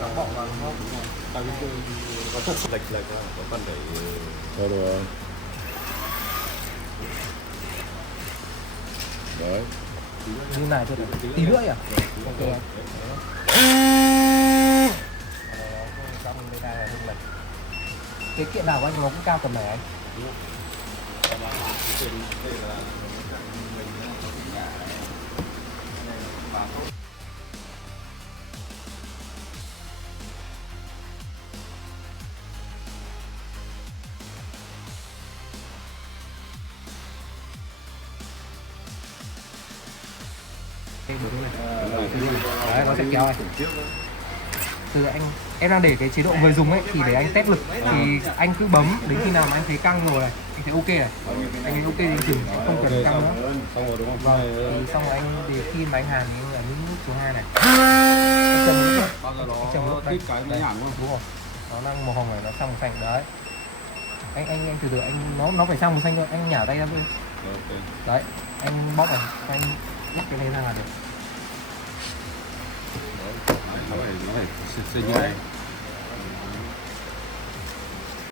đóng bọng vào đúng không? Tại vì có thật lệch lệch có cần để Thôi được rồi. Đấy. Như này cho tí rưỡi à? Ok. Cái kiện nào của anh nó cũng cao tầm này anh? Đấy, nó sẽ kéo này. Từ anh em đang để cái chế độ người dùng ấy thì để anh test lực thì anh cứ bấm đến khi nào mà anh thấy căng rồi này, anh thấy ok này, anh thấy ok thì dừng, không cần căng nữa. Xong rồi đúng không? Vâng, thì xong rồi anh để khi mà anh hàn thì anh ở những nút số 2 này. Anh chầm nút bao giờ chầm nó nút đây. thích cái nó Đây, nhảm không? đúng rồi. Nó đang màu hồng này, nó sang màu xanh đấy. Anh từ từ anh nó phải sang màu xanh thôi, anh nhả tay ra đi. Ok. Đấy, anh bóp này, anh bắt cái này ra là được. Nó phải như này.